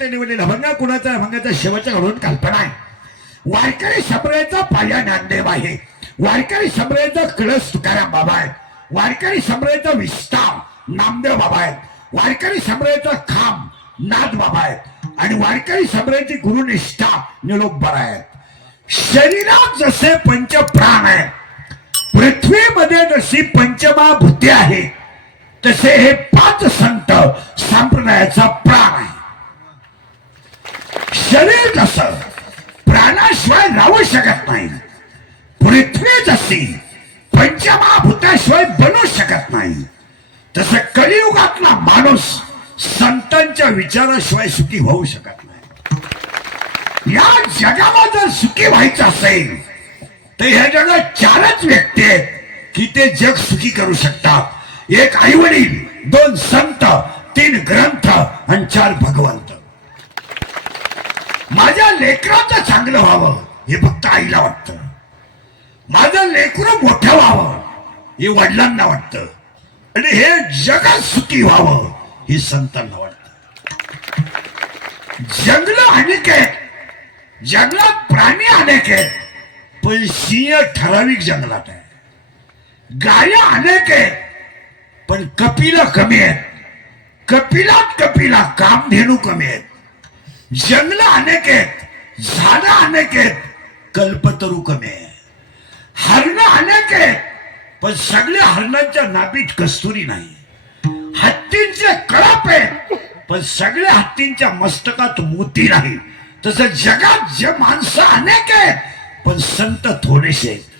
ते निवडलेला अभंगा कुणाचा अभंगाचा शेवटच्या घडून कल्पना आहे. वारकरी संप्रदायाचा पाया ज्ञानदेव आहे. वारकरी संप्रदायाचा कळस तुकाराम बाबा आहे. वारकरी संप्रदायाचा विस्तार नामदेव बाबा आहेत वारकरी संप्रदायाचा खांब नाथ बाबा आहेत आणि वारकरी संप्रदायाची गुरुनिष्ठा निलोबर आहेत. शरीरात जसे पंच प्राण आहेत पृथ्वीमध्ये जशी पंचमा पंचमहाभूते आहे तसे हे पाच संत संप्रदायाचा प्राण आहे कसं? प्राणाशिवाय राहू शकत नाही. पृथ्वी जशी पंचमहाभूताशिवाय बनू शकत नाही. तस कलियुगातला माणूस संतांच्या विचाराशिवाय सुखी होऊ शकत नाही. या जगाला जर सुखी व्हायचं असेल तर ह्या जगात चारच व्यक्ती आहेत की ते जग सुखी करू शकतात. एक आई वडील दोन संत तीन ग्रंथ आणि चार भगवंत. माझ्या लेकराचं चांगलं व्हावं हे फक्त आईला वाटतं. माझं लेकरं मोठं व्हावं हे वडिलांना वाटतं. आणि हे जगात सुखी व्हावं हे संतांना वाटतं. जंगल अनेक आहेत. जंगलात प्राणी अनेक आहेत. पण सिंह ठराविक जंगलात आहे. गाया अनेक आहेत. पण कपिला कमी आहेत. कपिलात कपिला कामधेनू कमी आहेत. जंगल अनेक आहेत झाडं अनेक आहेत कल्पतरू कमी. आहे हरण अनेक आहेत पण सगळ्या हरणांच्या नापीत कस्तुरी नाही. हत्तींचे कळप आहेत पण सगळ्या हत्तींच्या मस्तकात मोती नाही. तस जगात जे माणसं अनेक आहेत पण संत थोडेसे आहेत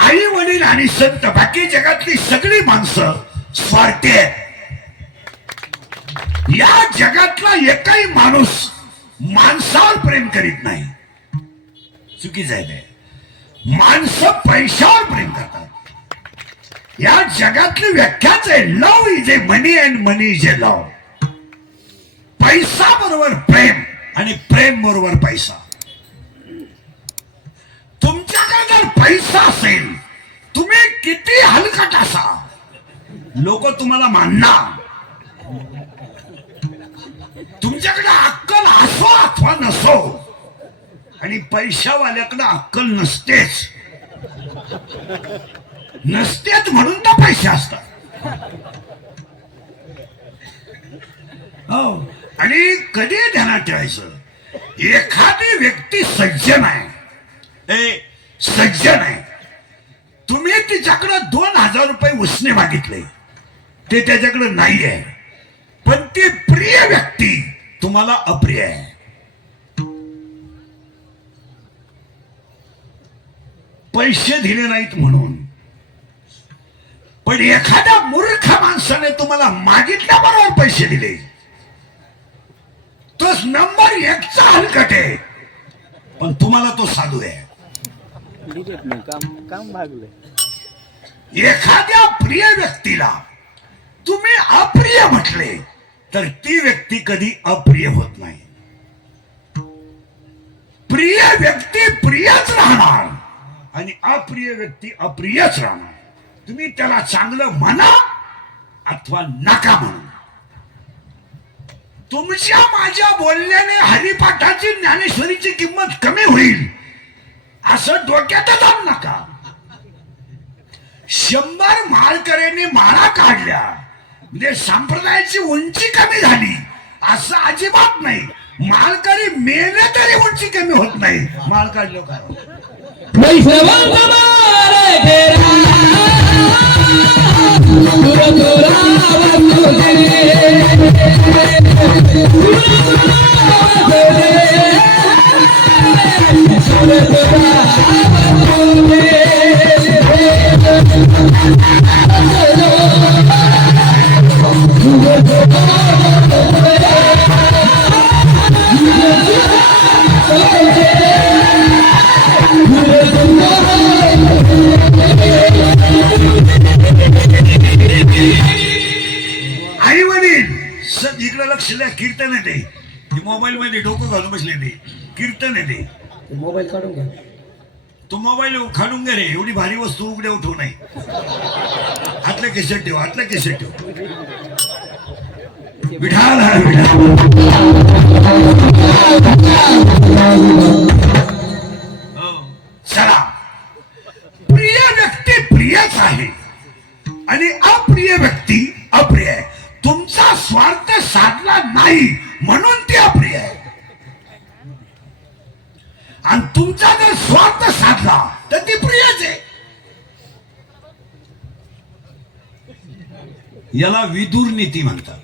आई वडील आणि संत बाकी जगातली सगळी माणसं स्वार्थी आहेत. या जगातला एकही माणूस माणसावर प्रेम करीत नाही. चुकीच आहे ते माणसं पैशावर प्रेम करतात. या जगातली व्याख्याच आहे love is a money and money is a love पैसा बरोबर प्रेम आणि प्रेम बरोबर पैसा. तुमच्याकडे जर पैसा असेल तुम्ही किती हलकट असा लोक तुम्हाला मानणार. तुमच्याकडे अक्कल असो अथवा नसो आणि पैशावाल्याकडे अक्कल नसतेच. नसतेच म्हणून तर पैसे असतात. हो आणि कधी ध्यानात ठेवायचं? एखादी व्यक्ती सज्जन आहे. ए सज्जन आहे. तुम्ही तिच्याकडे दोन हजार रुपये उसने मागितले. ते त्याच्याकडे नाही आहे पण ती प्रिय व्यक्ती तुम्हाला अप्रिय आहे. पैसे दिले नाहीत म्हणून. पण एखाद्या मूर्ख माणसाने तुम्हाला मागितल्याबरोबर पैसे दिले. तोच नंबर एकचा हलकट आहे. पण तुम्हाला तो साधू आहे. एखाद्या प्रिय व्यक्तीला तुम्ही अप्रिय म्हटले. तर ती व्यक्ती कधी अप्रिय होत नाही. प्रिय व्यक्ती प्रियच राहणार आणि अप्रिय व्यक्ती अप्रियच राहणार. तुम्ही त्याला चांगलं म्हणा अथवा नका म्हणा. तुमच्या माझ्या बोलण्याने हरिपाठाची ज्ञानेश्वरीची किंमत कमी होईल. असं डोक्यातच आणू नका. शंभर माळकऱ्यांनी माळा काढल्या. म्हणजे संप्रदायाची उंची कमी झाली. असं अजिबात नाही. माळकरी मेले तरी उंची कमी होत नाही. माळ काढलं इकडे लक्ष द्या कीर्तन आहे ते मोबाईल मध्ये डोकं घालून बसले ते कीर्तन मोबाईल काढून घ्या तो मोबाईल रे एवढी भारी वस्तू उघड्या उठवू नाही आतल्या केसेट ठेव आतल्या केसेट ठेव. विठाल विठाल चला. प्रिय व्यक्ती प्रियच आहे. आणि अप्रिय व्यक्ती अप्रिय आहे. तुमचा स्वार्थ साधला नाही म्हणून ती अप्रिय आहे. आणि तुमचा जर स्वार्थ साधला तर ती प्रियच आहे. याला विदूर नीती म्हणतात.